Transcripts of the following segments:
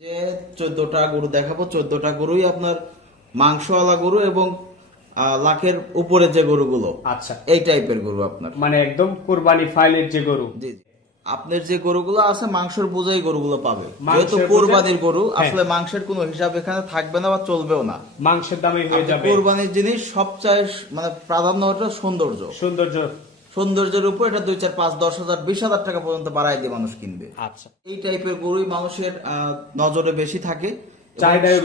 যে চোদ্দটা গরু দেখাবো চোদ্দটা গরুই আপনার মাংসওয়ালা গরু এবং লাখের উপরে যে গরুগুলো আচ্ছা। এই টাইপের গরু আপনার। মানে একদম কুরবানি ফাইলের যে গরু। জি। আপনার যে গরুগুলো আছে মাংসের বোঝাই গরুগুলো পাবে। যেহেতু কোরবানির গরু হ্যাঁ। আসলে মাংসের কোনো হিসাব এখানে থাকবে না বা চলবেও না। মাংসের দামে হয়ে যাবে। কোরবানির জিনিস সবচেয়ে মানে প্রাধান্য হচ্ছে সৌন্দর্য। সৌন্দর্য সৌন্দর্যের উপর এটা দুই চার পাঁচ দশ হাজার বিশ হাজার টাকা পর্যন্ত বাড়াই দিয়ে মানুষ কিনবে। আচ্ছা। এই টাইপের গরুই মানুষের নজরে বেশি থাকে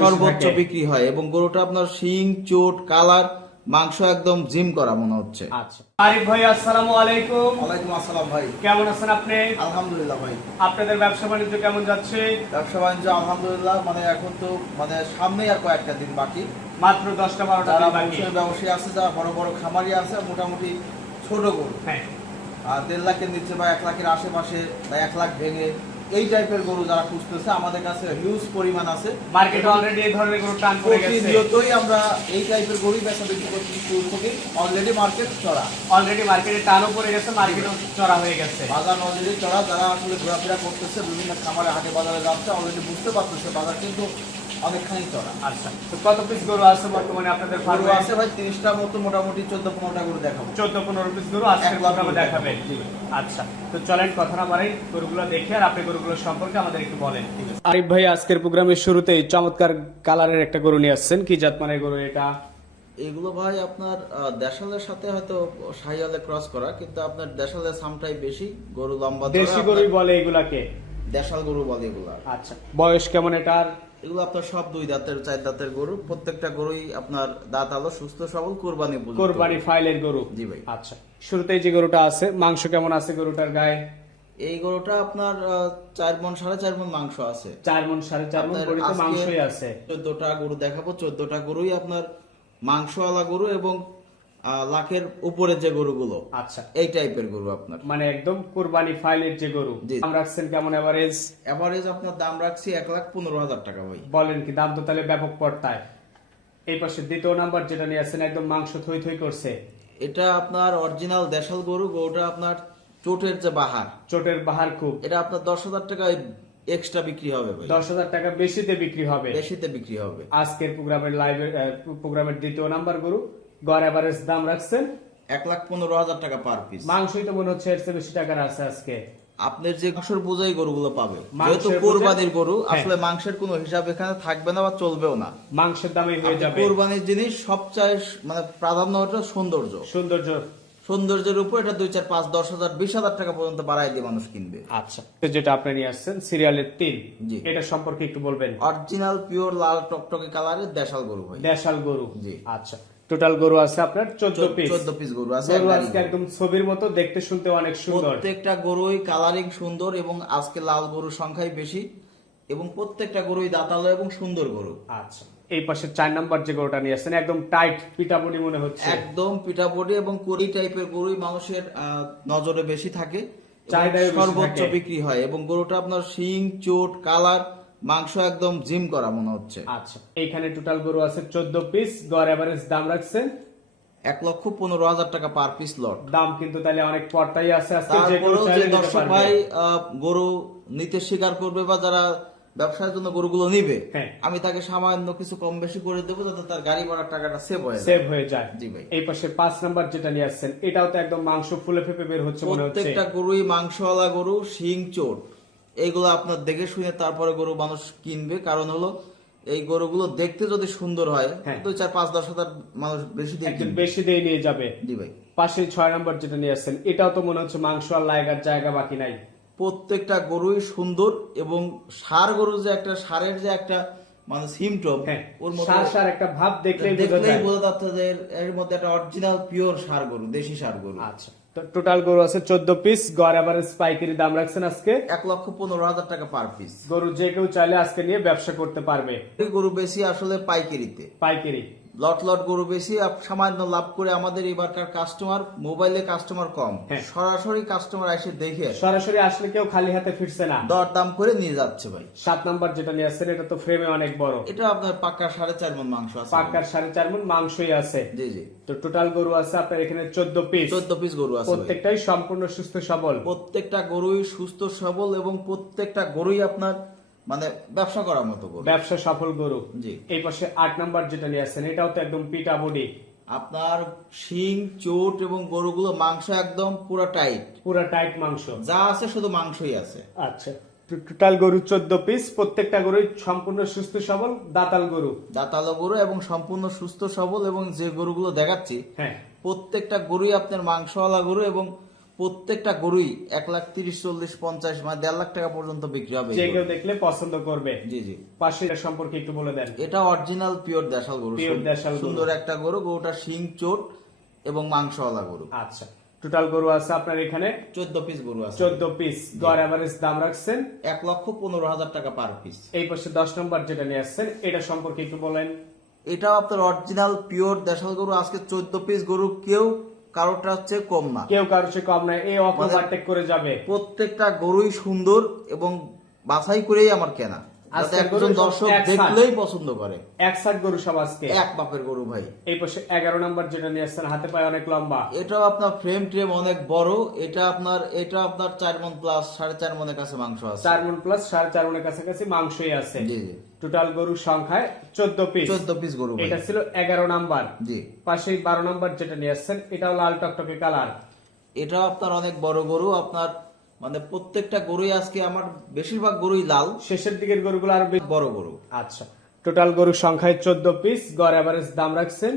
সর্বোচ্চ বিক্রি হয় এবং গরুটা আপনার শিং চোট কালার মাংস একদম জিম করা মনে হচ্ছে। আচ্ছা। আরিফ ভাই আসসালামু আলাইকুম। ওয়ালাইকুম আসসালাম ভাই। কেমন আছেন আপনি? আলহামদুলিল্লাহ ভাই। আপনাদের ব্যবসা বাণিজ্য কেমন যাচ্ছে? ব্যবসা বাণিজ্য আলহামদুলিল্লাহ মানে এখন তো মানে সামনেই আর কয়েকটা দিন বাকি। মাত্র দশটা বারোটা ব্যবসায়ী আছে যারা বড় বড় খামারি আছে মোটামুটি ছোট গরু। হ্যাঁ। আর দেড় লাখের নিচে বা এক লাখের আশেপাশে বা এক লাখ ভেঙে এই টাইপের গরু যারা খুঁজতেছে আমাদের কাছে হিউজ পরিমাণ আছে। মার্কেটে অলরেডি এই ধরনের গরু টান পড়ে গেছে। প্রতিনিয়তই আমরা এই টাইপের গরুই বেচা বিক্রি করছি শুরু থেকে অলরেডি মার্কেট চড়া। অলরেডি মার্কেটে টানও পড়ে গেছে মার্কেটও চড়া হয়ে গেছে। বাজার অলরেডি চড়া যারা আসলে ঘোরাফেরা করতেছে বিভিন্ন খামারে হাটে বাজারে যাচ্ছে অলরেডি বুঝতে পারতেছে বাজার কিন্তু অনেকখানি চড়া। আচ্ছা তো কত পিস গরু আছে বর্তমানে আপনাদের গরু আছে ভাই মতো মোটামুটি চোদ্দ পনেরোটা গরু দেখাবো। চোদ্দ পনেরো পিস গরু আজকে গরু দেখাবেন। আচ্ছা তো চলেন কথা না বাড়াই গরুগুলো দেখে আর আপনি গরুগুলো সম্পর্কে আমাদের একটু বলেন। আরিফ ভাই আজকের প্রোগ্রামের শুরুতেই চমৎকার কালারের একটা গরু নিয়ে আসছেন। কি জাত মানের গরু এটা? এগুলো ভাই আপনার দেশালের সাথে হয়তো সাইয়ালে ক্রস করা কিন্তু আপনার দেশালের সামটাই বেশি গরু লম্বা দেশি গরুই বলে এগুলাকে? দেশাল গরু বলে এগুলা। আচ্ছা বয়স কেমন এটার? এগুলো আপনার সব দুই দাঁতের চার দাঁতের গরু। প্রত্যেকটা গরুই আপনার দাঁত আলো সুস্থ সবল কোরবানি কোরবানি ফাইলের গরু? জি ভাই। আচ্ছা শুরুতেই যে গরুটা আছে মাংস কেমন আছে গরুটার গায়ে? এই গরুটা আপনার চার মন সাড়ে চার মন মাংস আছে। চার মন সাড়ে চার মন মাংসই আছে। চোদ্দটা গরু দেখাবো। চোদ্দটা গরুই আপনার মাংসওয়ালা গরু এবং লাখের উপরে যে গরুগুলো আচ্ছা। এই টাইপের গরু আপনার। মানে একদম কোরবানি ফাইলের যে গরু দাম রাখছেন কেমন এভারেজ এভারেজ আপনার দাম রাখছি এক লাখ পনেরো হাজার টাকা ভাই। বলেন কি দাম তো তাহলে ব্যাপক পড়তায় এই পাশে দ্বিতীয় নাম্বার যেটা নিয়ে আসছেন একদম মাংস থই থই করছে। এটা আপনার অরিজিনাল দেশাল গরু গরুটা আপনার চোটের যে বাহার। চোটের বাহার খুব। এটা আপনার দশ হাজার টাকায় এক্সট্রা বিক্রি হবে ভাই। দশ হাজার টাকা বেশিতে বিক্রি হবে। বেশিতে বিক্রি হবে। আজকের প্রোগ্রামের লাইভ প্রোগ্রামের দ্বিতীয় নাম্বার গরু। গড় এভারেজ দাম রাখছেন? এক লাখ পনেরো হাজার টাকা পার পিস মাংসই তো মনে হচ্ছে এর চেয়ে বেশি টাকার আছে আজকে। আপনার যে মাংসের বোঝাই গরুগুলো পাবে যেহেতু কোরবানির গরু হ্যাঁ। আসলে মাংসের কোনো হিসাব এখানে থাকবে না বা চলবেও না। মাংসের দামে হয়ে যাবে। কোরবানির জিনিস সবচেয়ে মানে প্রাধান্য হচ্ছে সৌন্দর্য। সৌন্দর্য। সৌন্দর্যের উপর এটা দুই চার পাঁচ দশ হাজার বিশ হাজার টাকা পর্যন্ত বাড়াই দিয়ে মানুষ কিনবে। আচ্ছা যেটা আপনি নিয়ে আসছেন সিরিয়ালের তিন জি। এটা সম্পর্কে একটু বলবেন। অরিজিনাল পিওর লাল টকটকে কালারের দেশাল গরু ভাই। দেশাল গরু। জি। আচ্ছা। টোটাল গরু আছে আপনার চোদ্দ পিস চোদ্দ পিস গরু আছে গরু আজকে একদম ছবির মতো দেখতে শুনতে অনেক সুন্দর। প্রত্যেকটা গরুই কালারিং সুন্দর এবং আজকে লাল গরুর সংখ্যাই বেশি এবং প্রত্যেকটা গরুই দাঁতালো এবং সুন্দর গরু। আচ্ছা এই পাশে চার নাম্বার যে গরুটা নিয়ে আসছেন একদম টাইট পিটাপুটি মনে হচ্ছে। একদম পিঠাপটি এবং কড়ি টাইপের গরুই মানুষের নজরে বেশি থাকে। সর্বোচ্চ বিক্রি হয় এবং গরুটা আপনার শিং চোট কালার মাংস একদম জিম করা মনে হচ্ছে। আচ্ছা এইখানে টোটাল গরু আছে চোদ্দ পিস গড় এভারেজ দাম রাখছেন? এক লক্ষ পনেরো হাজার টাকা পার পিস লট দাম কিন্তু তাহলে অনেক পর্তাই আছে আজকে যে তারপরেও যে দর্শক ভাই গরু নিতে স্বীকার করবে বা যারা ব্যবসার জন্য গরুগুলো নিবে হ্যাঁ। আমি তাকে সামান্য কিছু কম বেশি করে দেবো যাতে তার গাড়ি ভাড়ার টাকাটা সেভ হয়ে সেভ হয়ে যায়। জি ভাই। এই পাশে পাঁচ নাম্বার যেটা নিয়ে আসছেন এটাও তো একদম মাংস ফুলে ফেপে বের হচ্ছে মনে হচ্ছে। প্রত্যেকটা গরুই মাংসওয়ালা গরু শিং চোট। এইগুলো আপনার দেখে শুনে তারপরে গরু মানুষ কিনবে। কারণ হলো এই গরুগুলো দেখতে যদি সুন্দর হয় হ্যাঁ। দুই চার পাঁচ দশ হাজার মানুষ বেশি দিয়ে বেশি দিয়ে নিয়ে যাবে। জি ভাই। পাশে ছয় নম্বর যেটা নিয়ে আসছেন এটাও তো মনে হচ্ছে মাংস আর লাইগার জায়গা বাকি নাই। প্রত্যেকটা গরুই সুন্দর এবং সার গরু যে একটা সারের যে একটা মানে সিমটম হ্যাঁ ওর মধ্যে সার সার একটা ভাব দেখলেই বোঝা যাচ্ছে যে এর- মধ্যে একটা অরিজিনাল পিওর সার গরু দেশি সার গরু। আচ্ছা। টোটাল গরু আছে চোদ্দ পিস গড় এভারেজ পাইকারি দাম রাখছেন আজকে। এক লক্ষ পনেরো হাজার টাকা পার পিস গরু যে কেউ চাইলে আজকে নিয়ে ব্যবসা করতে পারবে। গরু বেশি আসলে পাইকারিতে। পাইকারি। লট লট গরু বেশি সামান্য লাভ করে আমাদের এবারকার কাস্টমার মোবাইলে কাস্টমার কম। হ্যাঁ। সরাসরি কাস্টমার এসে দেখে সরাসরি আসলে কেউ খালি হাতে ফিরছে না। দর দাম করে নিয়ে যাচ্ছে ভাই। সাত নাম্বার যেটা নিয়ে আসছেন এটা তো ফ্রেমে অনেক বড়। এটা আপনার পাক্কা সাড়ে চার মন মাংস আছে। পাক্কার সাড়ে চার মন মাংসই আছে। জি জি। তো টোটাল গরু আছে আপনার এখানে চোদ্দ পিস চোদ্দ পিস গরু আছে প্রত্যেকটাই সম্পূর্ণ সুস্থ সবল। প্রত্যেকটা গরুই সুস্থ সবল এবং প্রত্যেকটা গরুই আপনার মানে ব্যবসা করার মতো গরু। ব্যবসা সফল গরু। জি। এই পাশে আট নাম্বার যেটা নিয়ে আসছেন এটাও তো একদম পিটা বডি। আপনার শিং চোট এবং গরুগুলো মাংস একদম পুরো টাইট। পুরা টাইট মাংস। যা আছে শুধু মাংসই আছে। আচ্ছা। টোটাল গরু চোদ্দ পিস প্রত্যেকটা গরুই সম্পূর্ণ সুস্থ সবল দাতাল গরু। দাঁতালো গরু এবং সম্পূর্ণ সুস্থ সবল এবং যে গরুগুলো দেখাচ্ছি হ্যাঁ। প্রত্যেকটা গরুই আপনার মাংসওয়ালা গরু এবং প্রত্যেকটা গরুই এক লাখ তিরিশ চল্লিশ পঞ্চাশ মানে দেড় লাখ টাকা পর্যন্ত বিক্রি হবে যে কেউ দেখলে পছন্দ করবে। জি জি। পাশে সম্পর্কে একটু বলে দেন। এটা অরিজিনাল পিওর দেশাল গরু। সুন্দর একটা গরু গরুটা শিং চোট এবং মাংসওয়ালা গরু। আচ্ছা। টোটাল গরু আছে আপনার এখানে? চোদ্দ পিস গরু আছে। চোদ্দ পিস গড় অ্যাভারেজ দাম রাখছেন? এক লক্ষ পনেরো হাজার টাকা পার পিস এই পাশে দশ নম্বর যেটা নিয়ে আসছেন এটা সম্পর্কে একটু বলেন। এটাও আপনার অরিজিনাল পিওর দেশাল গরু। আজকে চোদ্দ পিস গরু কেউ কারোটা হচ্ছে কম না। কেউ কারও সে কম না এই অফার মানে- ওভারটেক করে যাবে। প্রত্যেকটা গরুই সুন্দর এবং বাছাই করেই আমার কেনা। একজন গরু দর্শক দেখলেই পছন্দ করে। এক সাত গরু সব আজকে। এক বাপের গরু ভাই। এই পাশে এগারো নম্বর যেটা নিয়ে আসছেন হাতে পায়ে অনেক লম্বা। এটাও আপনার ফ্রেম ট্রেম অনেক বড়। এটা আপনার এটা আপনার চার মন প্লাস সাড়ে চার মনের কাছে মাংস আছে। চার মন প্লাস সাড়ে চার মনের কাছাকাছি মাংসই আছে। জি জি। টোটাল গরুর সংখ্যায় চোদ্দ পিস চোদ্দ পিস গরু এটা ছিল এগারো নাম্বার। জি। পাশেই বারো নাম্বার যেটা নিয়ে আসছেন এটাও লাল টকটকে কালার এটাও আপনার অনেক বড় গরু। আপনার মানে প্রত্যেকটা গরুই আজকে আমার বেশিরভাগ গরুই লাল। শেষের দিকের গরুগুলো আরও বড় গরু। আচ্ছা। টোটাল গরুর সংখ্যায় চোদ্দ পিস গড় এভারেজ দাম রাখছেন?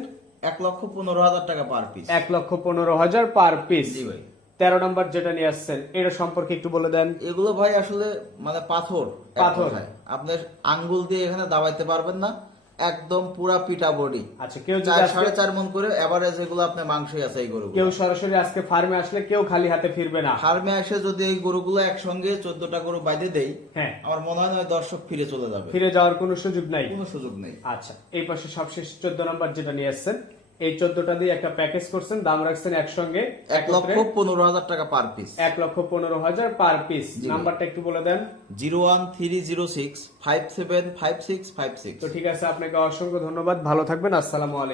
এক লক্ষ পনেরো হাজার টাকা পার পিস এক লক্ষ পনেরো হাজার পার পিস জি ভাই। তেরো নম্বর যেটা নিয়ে আসছেন এটা সম্পর্কে একটু বলে দেন। এগুলো ভাই আসলে মানে পাথর পাথর। কথায়। আপনি আঙ্গুল দিয়ে এখানে দাবাইতে পারবেন না। একদম পুরা পিটা বডি। আচ্ছা কেউ চার সাড়ে চার মন করে এভারেজ এগুলো আপনার মাংসই আছে এই গরু কেউ সরাসরি আজকে ফার্মে আসলে কেউ খালি হাতে ফিরবে না। ফার্মে এসে যদি এই গরুগুলো একসঙ্গে চোদ্দটা গরু বাইরে দেই হ্যাঁ। আমার মনে হয় দর্শক ফিরে চলে যাবে। ফিরে যাওয়ার কোনো সুযোগ নাই। কোনো সুযোগ নেই। আচ্ছা এই পাশে সবশেষ চোদ্দ নম্বর যেটা নিয়ে আসছেন এই চোদ্দটা দিয়ে একটা প্যাকেজ করছেন দাম রাখছেন একসঙ্গে এক লক্ষ পনেরো হাজার টাকা পার পিস এক লক্ষ পনেরো হাজার পার পিস নাম্বারটা একটু বলে দেন। Zero one three zero six five seven five six five six. তো ঠিক আছে আপনাকে অসংখ্য ধন্যবাদ। ভালো থাকবেন আসসালামু আলাইকুম।